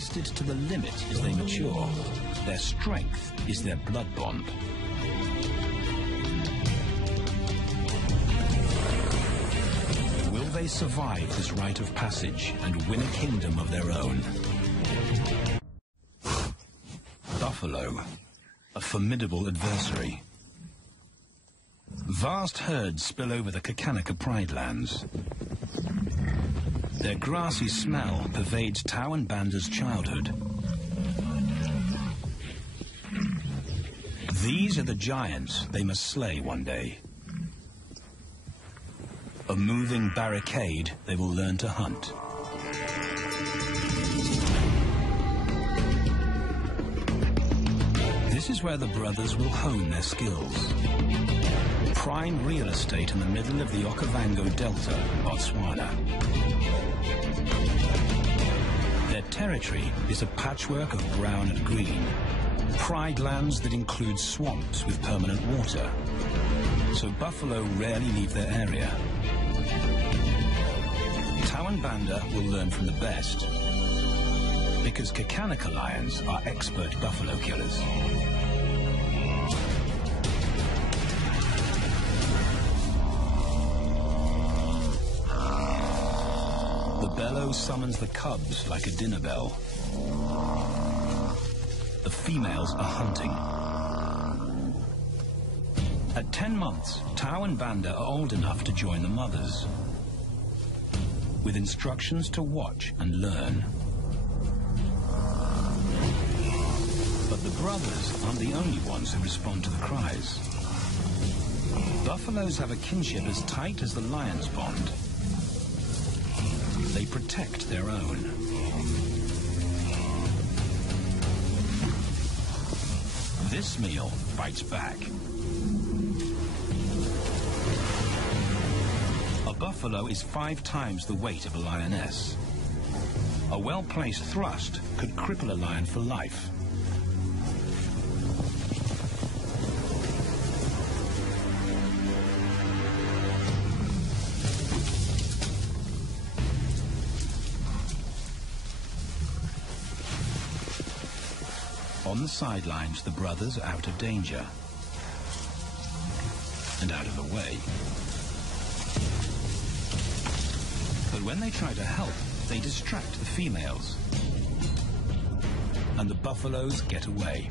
tested to the limit as they mature. Their strength is their blood bond. Will they survive this rite of passage and win a kingdom of their own? Buffalo, a formidable adversary. Vast herds spill over the Kakanaka Pride lands. Their grassy smell pervades Tau and Banda's childhood. These are the giants they must slay one day. A moving barricade they will learn to hunt. This is where the brothers will hone their skills. Prime real estate in the middle of the Okavango Delta, Botswana. Their territory is a patchwork of brown and green. Pride lands that include swamps with permanent water. So buffalo rarely leave their area. Tau and Banda will learn from the best, because Kakanaka lions are expert buffalo killers. The bellow summons the cubs like a dinner bell. The females are hunting. At 10 months, Tau and Banda are old enough to join the mothers, with instructions to watch and learn. But the brothers aren't the only ones who respond to the cries. Buffaloes have a kinship as tight as the lion's bond. They protect their own. This meal fights back. A buffalo is 5 times the weight of a lioness. A well-placed thrust could cripple a lion for life. On the sidelines, the brothers are out of danger and out of the way. But when they try to help, they distract the females, and the buffaloes get away.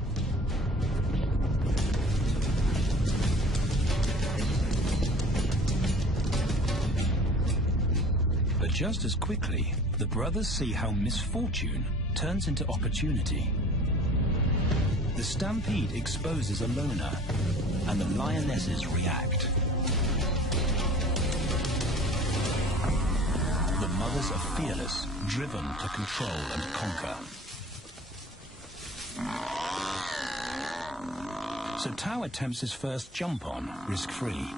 But just as quickly, the brothers see how misfortune turns into opportunity. The stampede exposes a loner, and the lionesses react. The mothers are fearless, driven to control and conquer. So Tau attempts his first jump on, risk-free.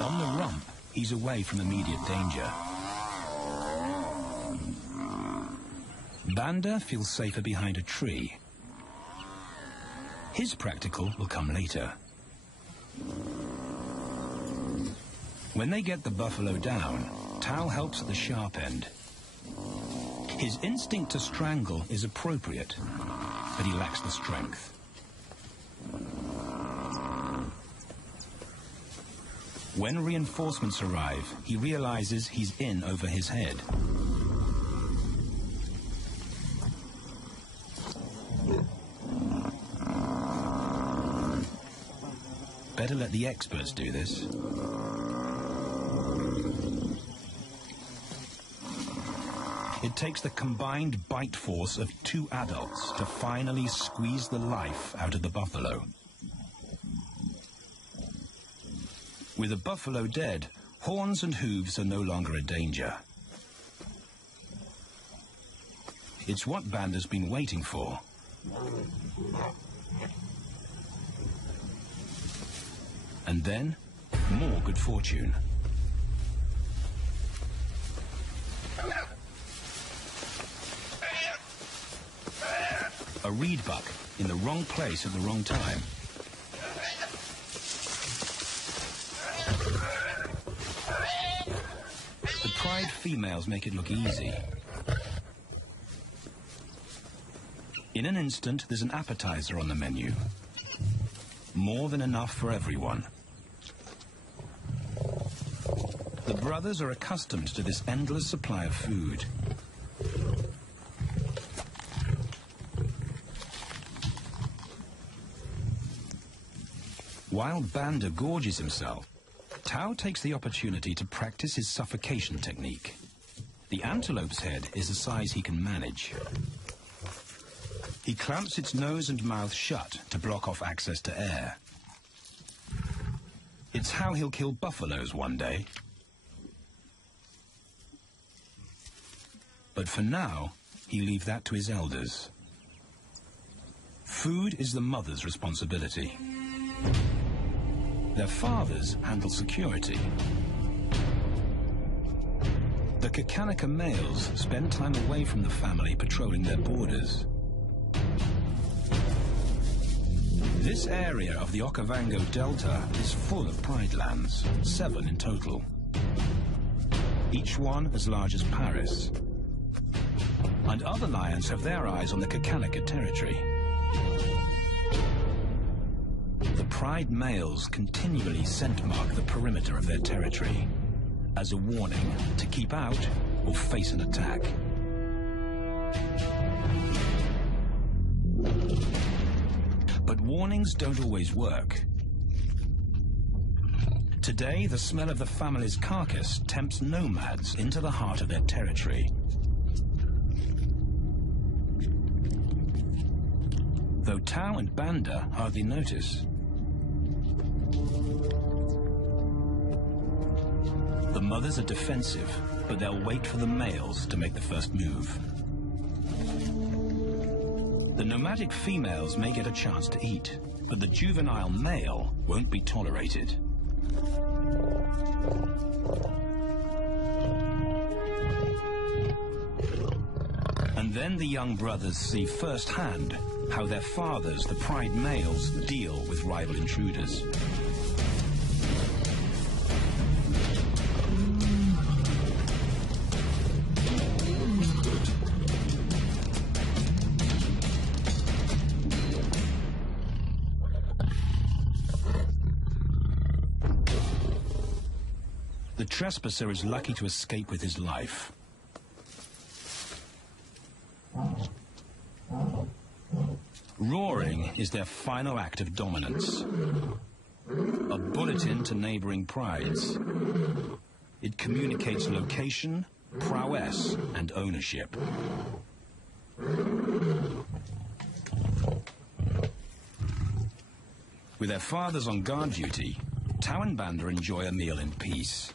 On the rump, he's away from immediate danger. Banda feels safer behind a tree. His practical will come later. When they get the buffalo down, Tau helps at the sharp end. His instinct to strangle is appropriate, but he lacks the strength. When reinforcements arrive, he realizes he's in over his head. Better let the experts do this. It takes the combined bite force of 2 adults to finally squeeze the life out of the buffalo. With the buffalo dead, horns and hooves are no longer a danger. It's what Banda's been waiting for. And then, more good fortune. A reed buck in the wrong place at the wrong time. The females make it look easy. In an instant, there's an appetizer on the menu. More than enough for everyone. The brothers are accustomed to this endless supply of food. While Banda gorges himself, Tao takes the opportunity to practice his suffocation technique. The antelope's head is a size he can manage. He clamps its nose and mouth shut to block off access to air. It's how he'll kill buffaloes one day. But for now, he leaves that to his elders. Food is the mother's responsibility. Their fathers handle security. The Kakanika males spend time away from the family patrolling their borders. This area of the Okavango Delta is full of pride lands, 7 in total. Each one as large as Paris. And other lions have their eyes on the Kakanika territory. The pride males continually scent mark the perimeter of their territory as a warning to keep out or face an attack. But warnings don't always work. Today, the smell of the family's carcass tempts nomads into the heart of their territory. Though Tao and Banda hardly notice. The mothers are defensive, but they'll wait for the males to make the first move. The nomadic females may get a chance to eat, but the juvenile male won't be tolerated. And then the young brothers see firsthand how their fathers, the pride males, deal with rival intruders. The trespasser is lucky to escape with his life. Roaring is their final act of dominance. A bulletin to neighboring prides. It communicates location, prowess, and ownership. With their fathers on guard duty, Tao and Banda enjoy a meal in peace.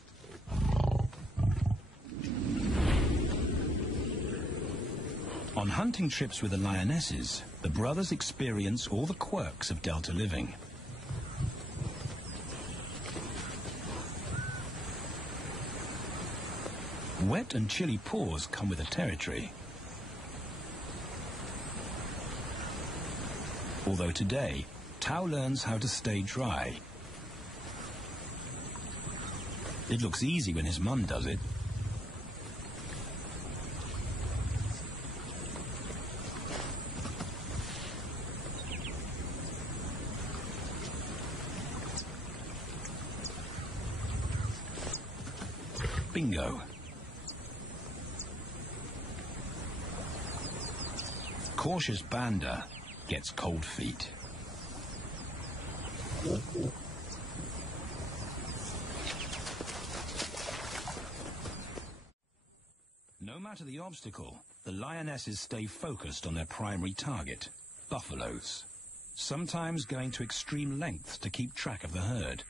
On hunting trips with the lionesses, the brothers experience all the quirks of delta living. Wet and chilly paws come with the territory. Although today, Tao learns how to stay dry. It looks easy when his mum does it. Bingo. Cautious Banda gets cold feet. No matter the obstacle, the lionesses stay focused on their primary target, buffaloes, sometimes going to extreme lengths to keep track of the herd.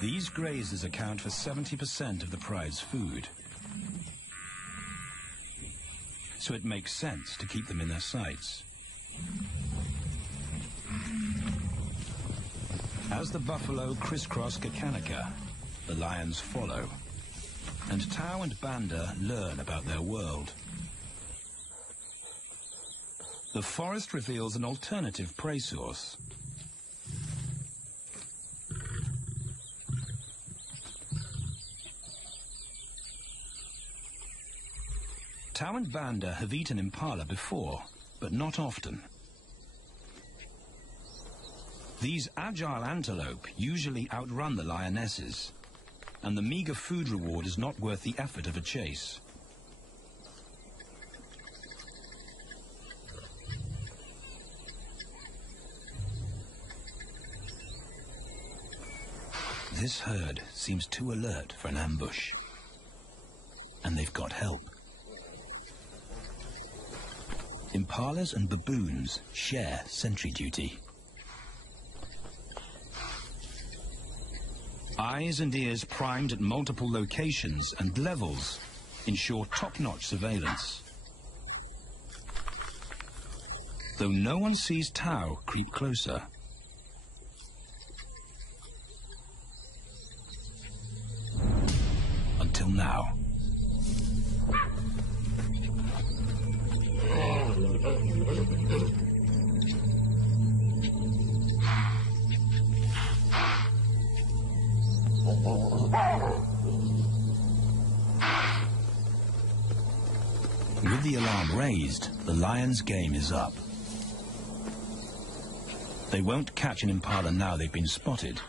These grazers account for 70% of the pride's food. So it makes sense to keep them in their sights. As the buffalo crisscross Kakanika, the lions follow. And Tao and Banda learn about their world. The forest reveals an alternative prey source. Tao and Banda have eaten impala before, but not often. These agile antelope usually outrun the lionesses, and the meager food reward is not worth the effort of a chase. This herd seems too alert for an ambush, and they've got help. Impalas and baboons share sentry duty. Eyes and ears primed at multiple locations and levels ensure top-notch surveillance. Though no one sees Tao creep closer. Until now. With the alarm raised, the lion's game is up. They won't catch an impala now they've been spotted.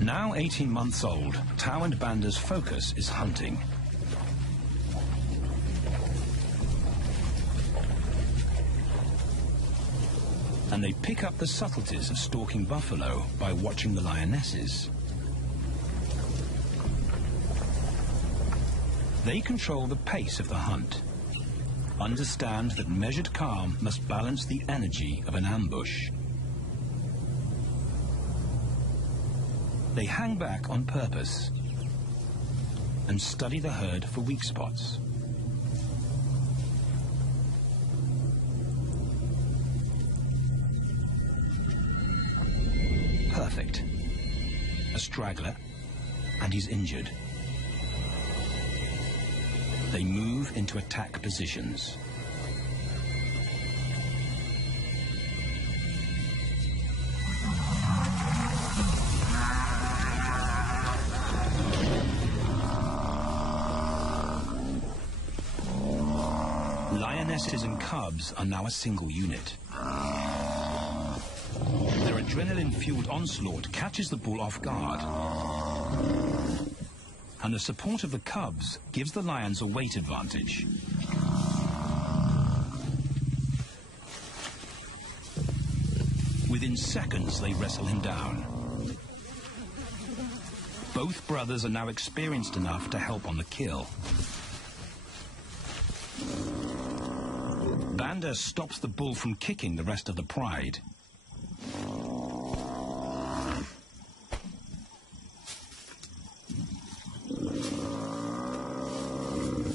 Now 18 months old, Tao and Banda's focus is hunting. And they pick up the subtleties of stalking buffalo by watching the lionesses. They control the pace of the hunt, understand that measured calm must balance the energy of an ambush. They hang back on purpose and study the herd for weak spots. Perfect. A straggler, and he's injured. They move into attack positions. Lionesses and cubs are now a single unit. Their adrenaline-fueled onslaught catches the bull off guard. And the support of the cubs gives the lions a weight advantage. Within seconds, they wrestle him down. Both brothers are now experienced enough to help on the kill. Banda stops the bull from kicking the rest of the pride.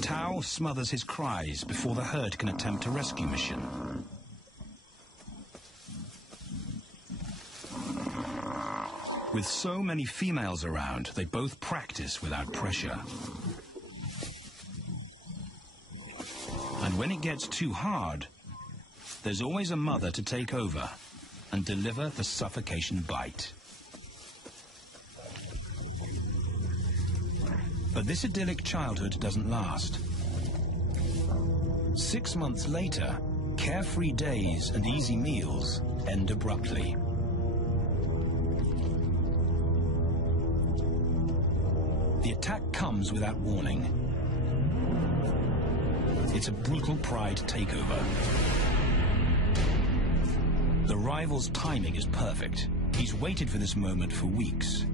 Tao smothers his cries before the herd can attempt a rescue mission. With so many females around, they both practice without pressure. And when it gets too hard, there's always a mother to take over and deliver the suffocation bite. But this idyllic childhood doesn't last. 6 months later, carefree days and easy meals end abruptly. The attack comes without warning. It's a brutal pride takeover. The rival's timing is perfect. He's waited for this moment for weeks.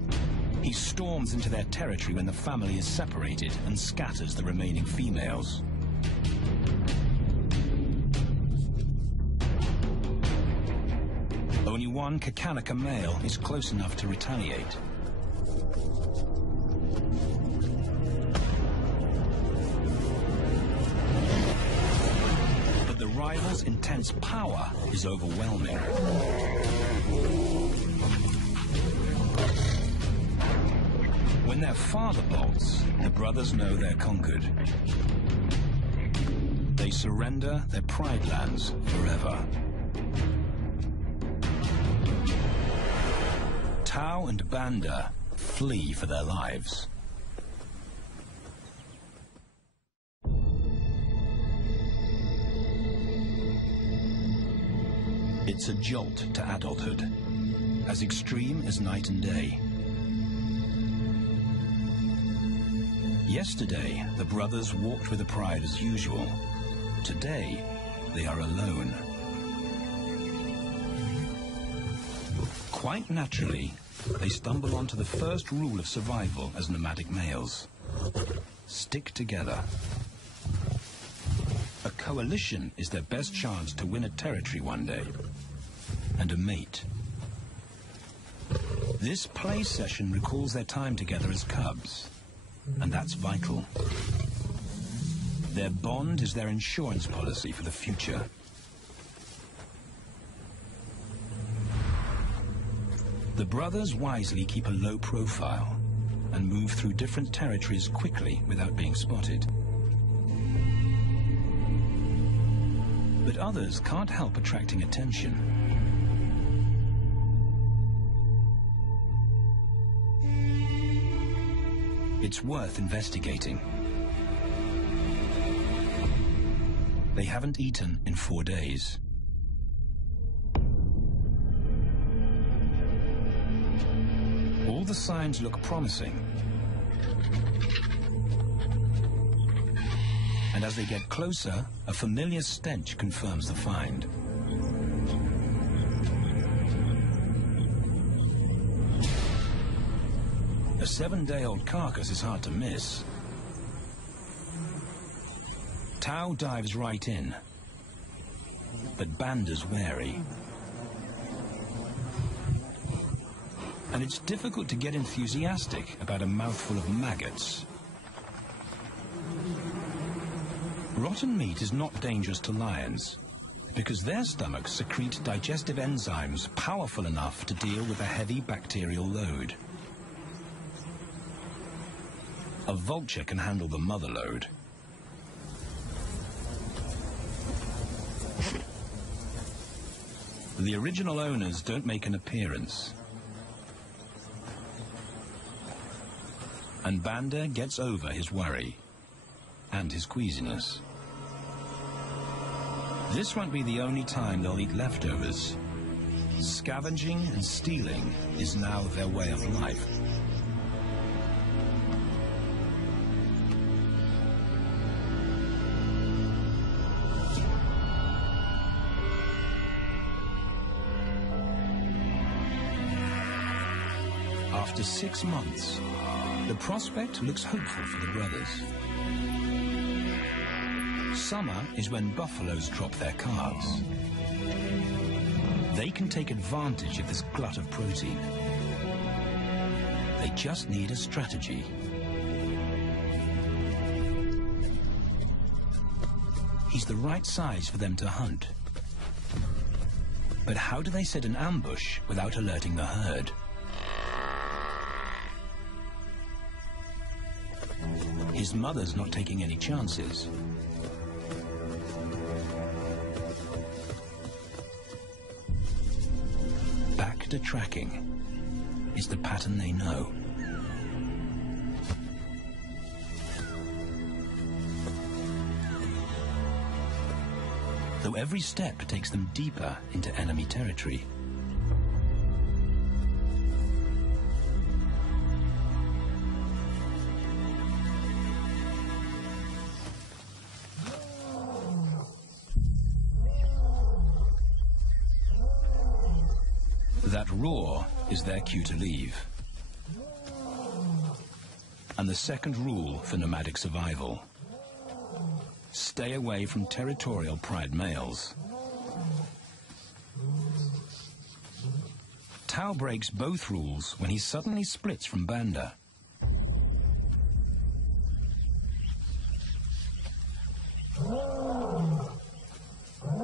He storms into their territory when the family is separated and scatters the remaining females. Only one Kakanika male is close enough to retaliate. But the rival's intense power is overwhelming. When their father bolts, the brothers know they're conquered. They they surrender their pride lands forever. Tao and Banda flee for their lives. It's a jolt to adulthood, as extreme as night and day. Yesterday, the brothers walked with the pride as usual. Today, they are alone. Quite naturally, they stumble onto the first rule of survival as nomadic males. Stick together. A coalition is their best chance to win a territory one day. And a mate. This play session recalls their time together as cubs, and that's vital. Their bond is their insurance policy for the future. The brothers wisely keep a low profile and move through different territories quickly without being spotted. But others can't help attracting attention. It's worth investigating. They haven't eaten in 4 days. All the signs look promising. And as they get closer, a familiar stench confirms the find. A 7-day-old carcass is hard to miss. Tao dives right in, but Banda's wary. And it's difficult to get enthusiastic about a mouthful of maggots. Rotten meat is not dangerous to lions, because their stomachs secrete digestive enzymes powerful enough to deal with a heavy bacterial load. A vulture can handle the mother load. The original owners don't make an appearance. And Banda gets over his worry and his queasiness. This won't be the only time they'll eat leftovers. Scavenging and stealing is now their way of life. After 6 months, the prospect looks hopeful for the brothers. Summer is when buffaloes drop their calves. They can take advantage of this glut of protein. They just need a strategy. He's the right size for them to hunt. But how do they set an ambush without alerting the herd? His mother's not taking any chances. Back to tracking is the pattern they know. Though every step takes them deeper into enemy territory. That roar is their cue to leave. And the second rule for nomadic survival: stay away from territorial pride males. Tao breaks both rules when he suddenly splits from Banda.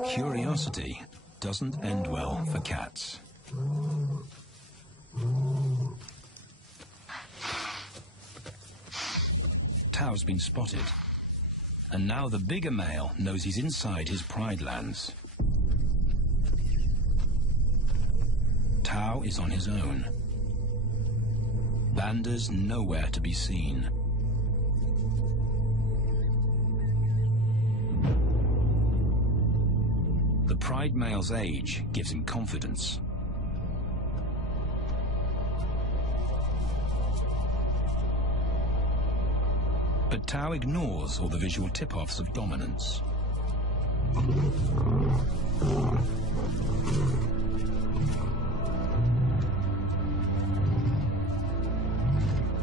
Curiosity doesn't end well for cats. Tao's been spotted, And now the bigger male knows he's inside his pride lands. Tao is on his own. Banda's nowhere to be seen. The pride male's age gives him confidence. But Tao ignores all the visual tip-offs of dominance.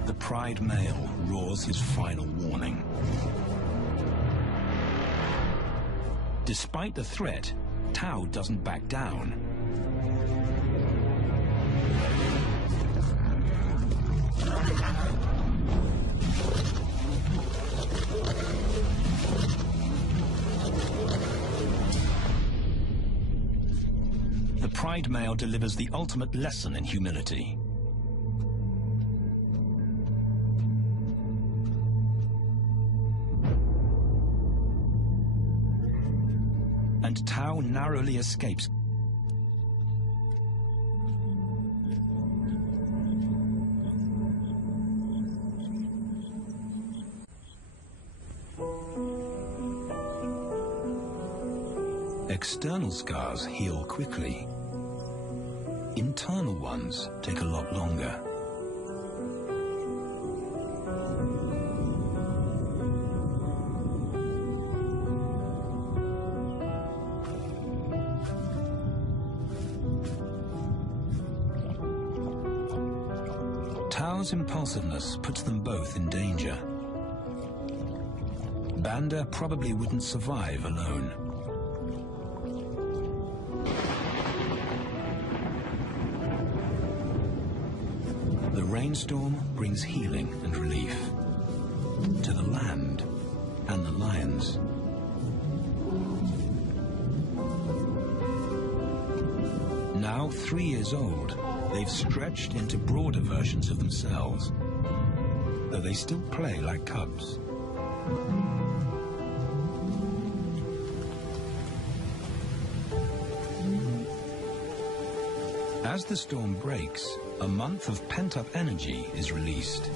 The pride male roars his final warning. Despite the threat, Tao doesn't back down. The pride male delivers the ultimate lesson in humility. And Tao narrowly escapes. External scars heal quickly. Internal ones take a lot longer. Tao's impulsiveness puts them both in danger. Banda probably wouldn't survive alone. The rainstorm brings healing and relief to the land and the lions. Now 3 years old, they've stretched into broader versions of themselves, though they still play like cubs. As the storm breaks, a month of pent-up energy is released.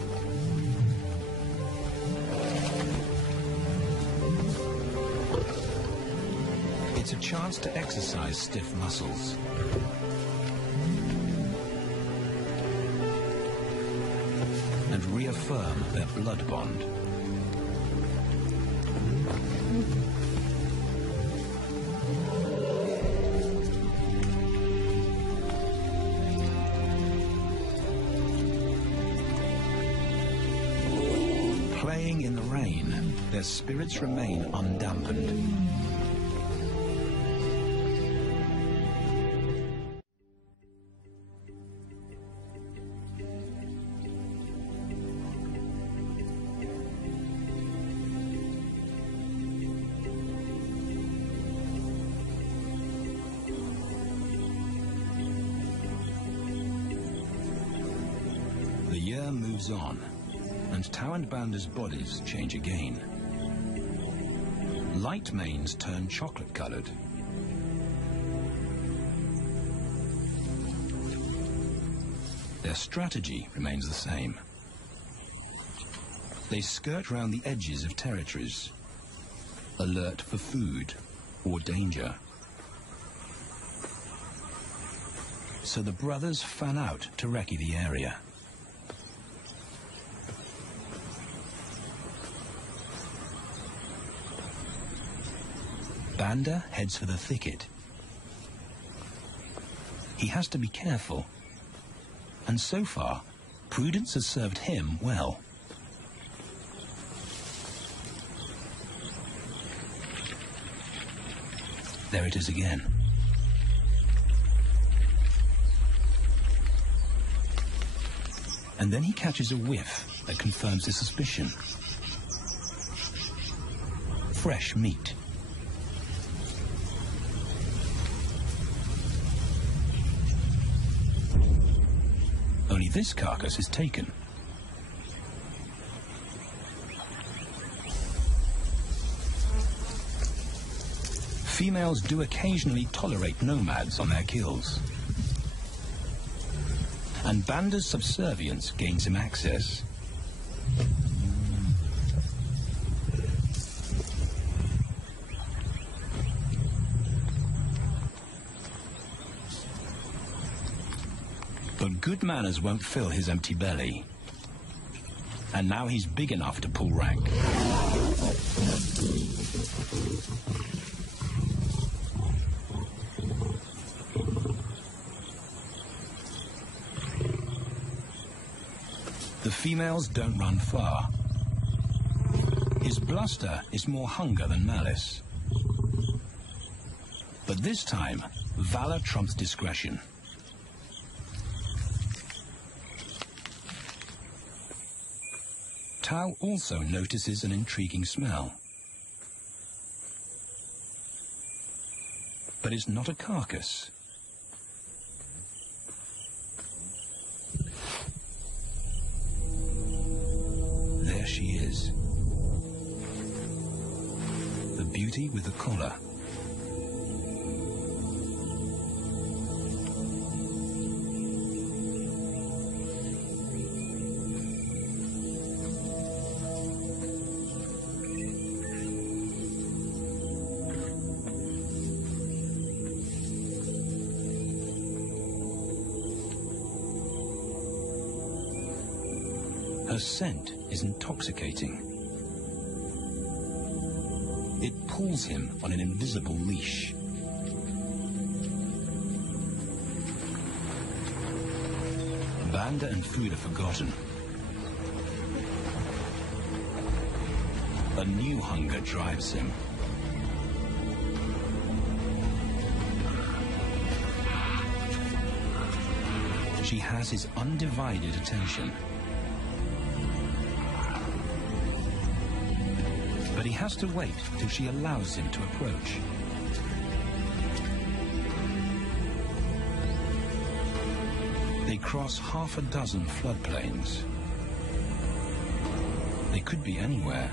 It's a chance to exercise stiff muscles. And reaffirm their blood bond. Playing in the rain, their spirits remain undampened. The year moves on, and Tao and Banda's bodies change again. Light manes turn chocolate-colored. Their strategy remains the same. They skirt round the edges of territories, alert for food or danger. So the brothers fan out to recce the area. Banda heads for the thicket. He has to be careful, and so far, prudence has served him well. There it is again. And then he catches a whiff that confirms his suspicion. Fresh meat. Only this carcass is taken. Females do occasionally tolerate nomads on their kills. And Banda's subservience gains him access. But good manners won't fill his empty belly. And now he's big enough to pull rank. The females don't run far. His bluster is more hunger than malice. But this time, valor trumps discretion. Tao also notices an intriguing smell. But it's not a carcass. There she is. The beauty with the collar. Her scent is intoxicating. It pulls him on an invisible leash. Banda and food are forgotten. A new hunger drives him. She has his undivided attention. But he has to wait till she allows him to approach. They cross half a dozen floodplains. They could be anywhere.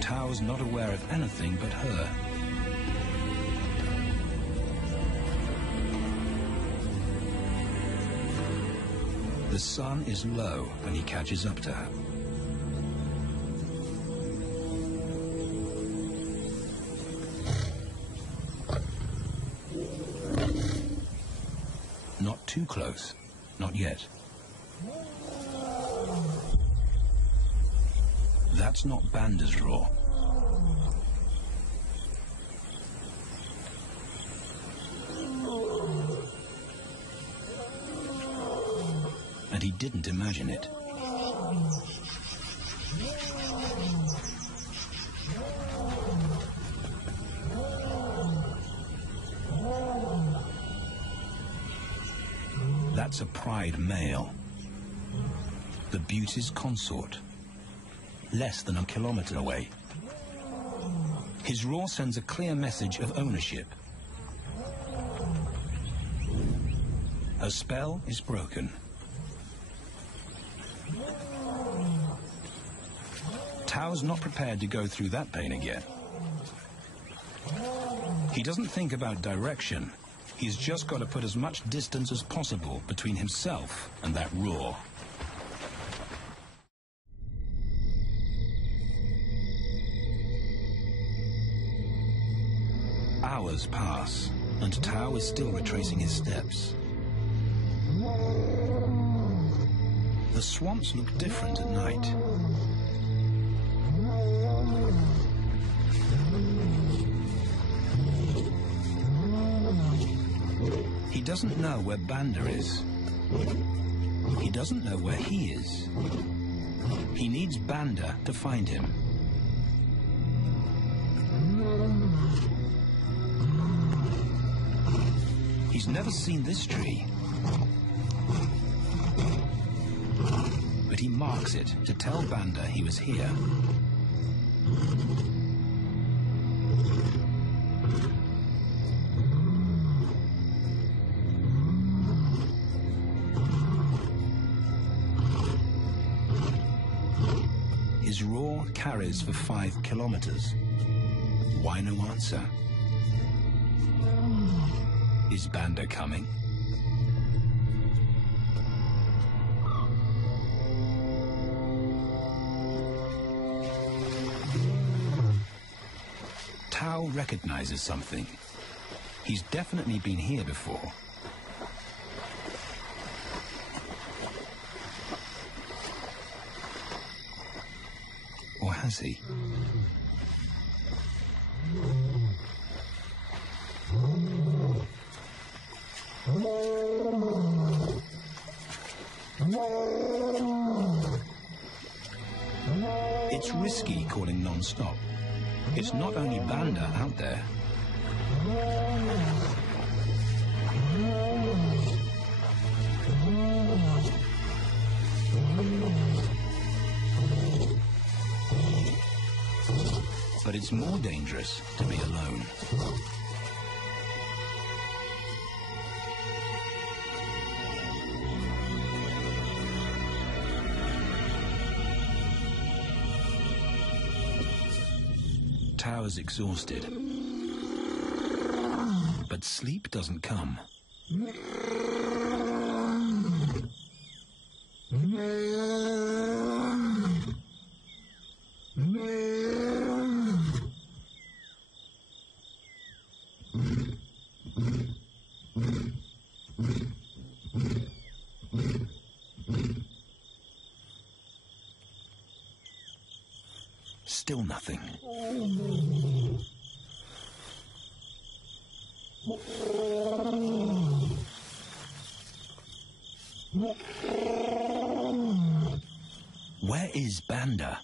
Tao's not aware of anything but her. The sun is low when he catches up to her. Not too close, not yet. That's not Banda's roar. And he didn't imagine it. That's a pride male. The beauty's consort. Less than a kilometer away. His roar sends a clear message of ownership. Her spell is broken. Tao's not prepared to go through that pain again. He doesn't think about direction. He's just got to put as much distance as possible between himself and that roar. Hours pass, and Tao is still retracing his steps. The swamps look different at night. He doesn't know where Banda is. He doesn't know where he is. He needs Banda to find him. He's never seen this tree. But he marks it to tell Banda he was here. His roar carries for 5 kilometers. Why no answer? Is Banda coming? Tao recognizes something. He's definitely been here before. Or has he? It's risky calling non-stop. It's not only Banda out there. But it's more dangerous to be alone. Tao's exhausted, but sleep doesn't come. Still nothing. Where is Banda?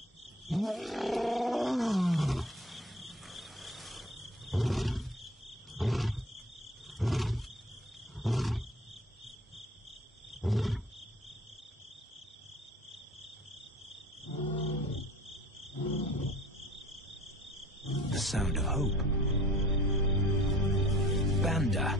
The sound of hope. Banda.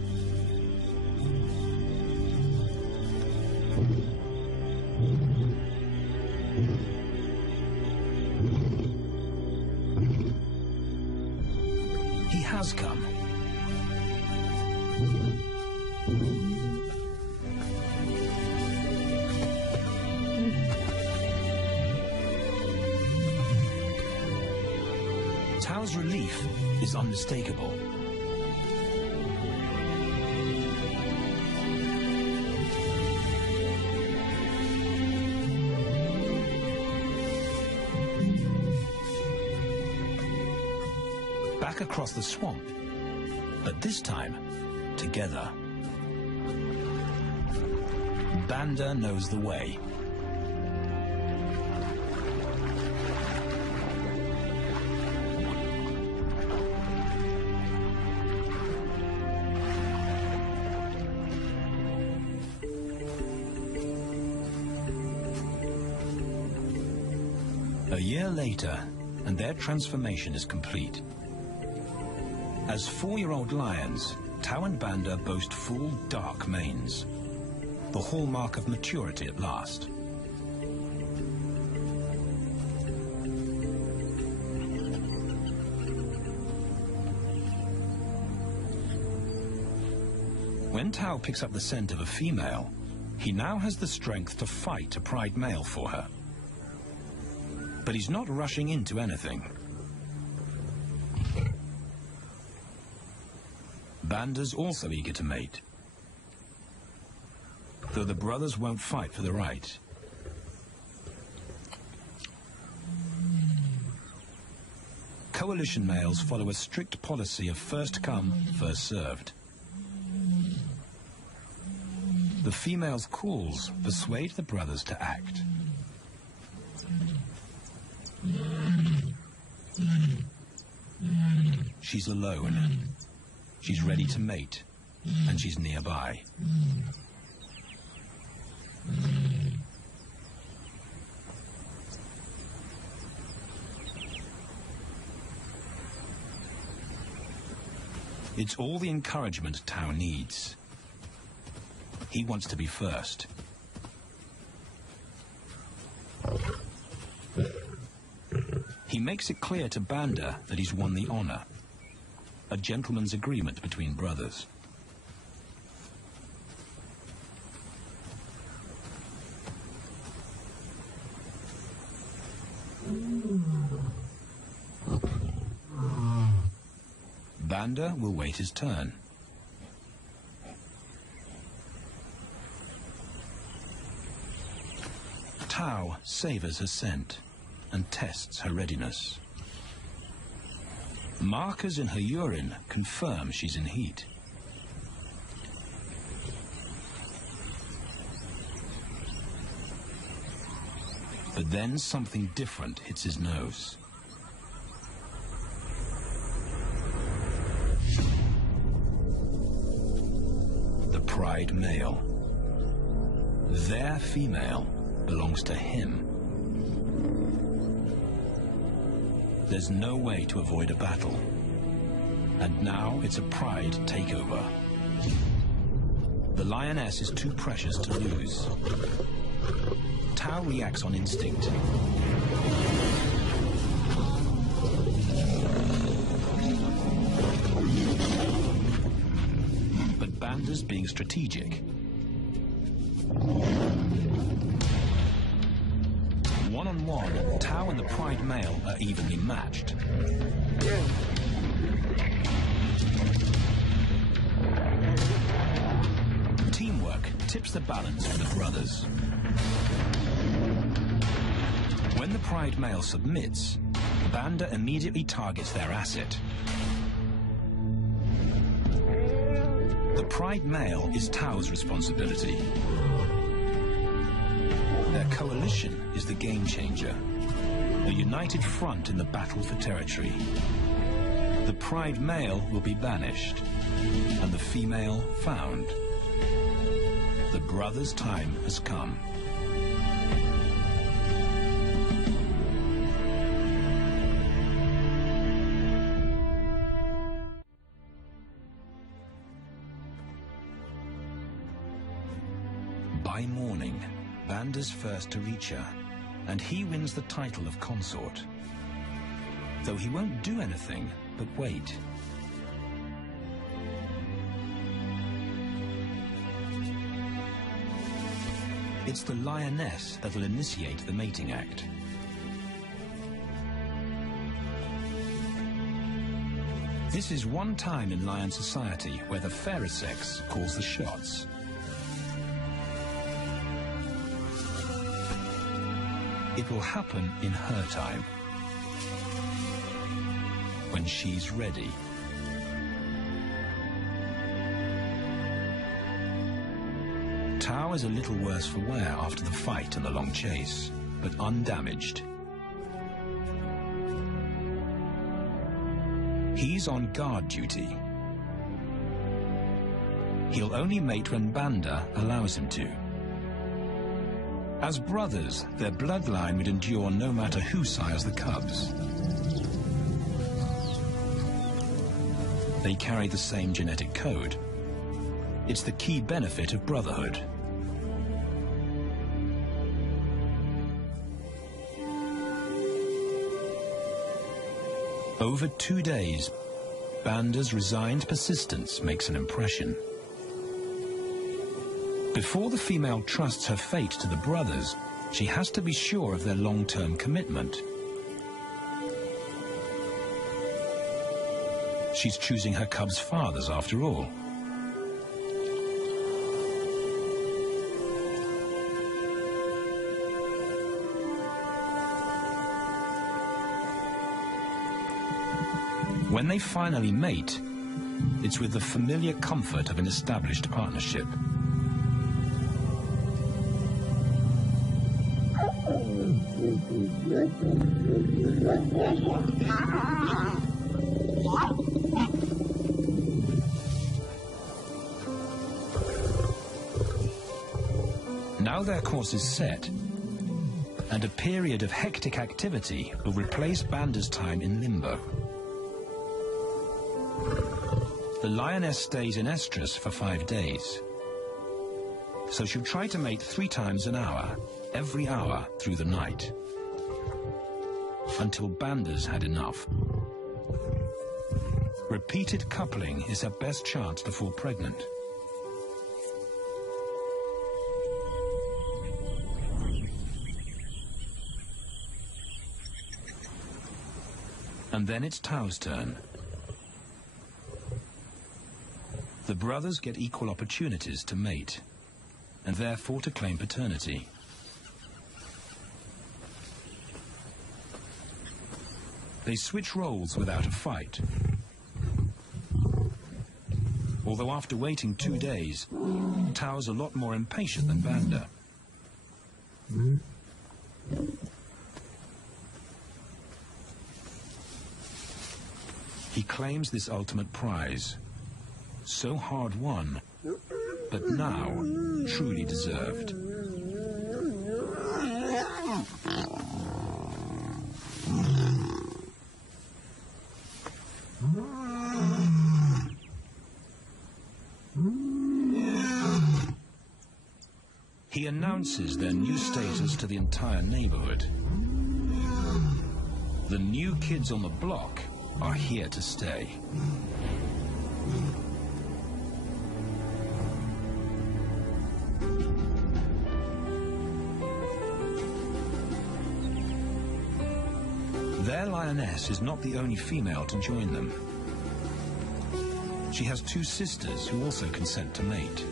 He has come. Tao's relief is unmistakable. Back across the swamp, but this time, together. Banda knows the way. A year later, and their transformation is complete. As 4-year-old lions, Tao and Banda boast full, dark manes, the hallmark of maturity at last. When Tao picks up the scent of a female, he now has the strength to fight a pride male for her. But he's not rushing into anything. Banda's also eager to mate, though the brothers won't fight for the right. Coalition males follow a strict policy of first come, first served. The female's calls persuade the brothers to act. She's alone. She's ready to mate, and she's nearby. It's all the encouragement Tao needs. He wants to be first. He makes it clear to Banda that he's won the honor. a gentleman's agreement between brothers. Banda will wait his turn. Tao savors her scent and tests her readiness. Markers in her urine confirm she's in heat. But then something different hits his nose. The pride male. Their female belongs to him. There's no way to avoid a battle. And now it's a pride takeover. The lioness is too precious to lose. Tao reacts on instinct. But Banda's being strategic. One-on-one, Tao and the pride male are evenly matched. Teamwork tips the balance for the brothers. When the pride male submits, Banda immediately targets their asset. The pride male is Tao's responsibility. Their coalition is the game changer, a united front in the battle for territory. The pride male will be banished, and the female found. The brothers' time has come. By morning, Banda's first to reach her, and he wins the title of consort. Though he won't do anything but wait. It's the lioness that will initiate the mating act. This is one time in lion society where the fairer sex calls the shots. It will happen in her time, when she's ready. Tao is a little worse for wear after the fight and the long chase, but undamaged. He's on guard duty. He'll only mate when Banda allows him to. As brothers, their bloodline would endure no matter who sires the cubs. They carry the same genetic code. It's the key benefit of brotherhood. Over 2 days, Banda's resigned persistence makes an impression. Before the female trusts her fate to the brothers, she has to be sure of their long-term commitment. She's choosing her cubs' fathers after all. When they finally mate, it's with the familiar comfort of an established partnership. Now their course is set, and a period of hectic activity will replace Banda's time in limbo. The lioness stays in estrus for 5 days, so she'll try to mate 3 times an hour, every hour through the night, until Banda's had enough. Repeated coupling is her best chance to fall pregnant. And then it's Tao's turn. The brothers get equal opportunities to mate, and therefore to claim paternity. They switch roles without a fight. Although after waiting 2 days, Tao's a lot more impatient than Banda. He claims this ultimate prize, so hard won, but now truly deserved. He announces their new status to the entire neighborhood. The new kids on the block are here to stay. Their lioness is not the only female to join them. She has 2 sisters who also consent to mate.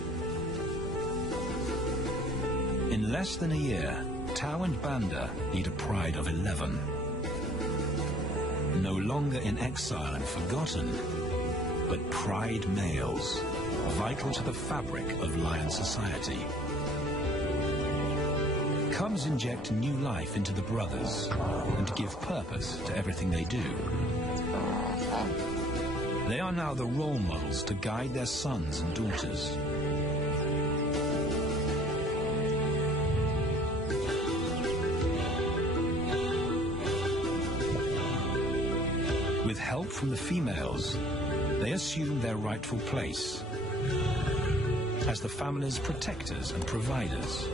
In less than a year, Tao and Banda need a pride of 11. No longer in exile and forgotten, but pride males, vital to the fabric of lion society. Cubs inject new life into the brothers and give purpose to everything they do. They are now the role models to guide their sons and daughters. With help from the females, they assume their rightful place as the family's protectors and providers.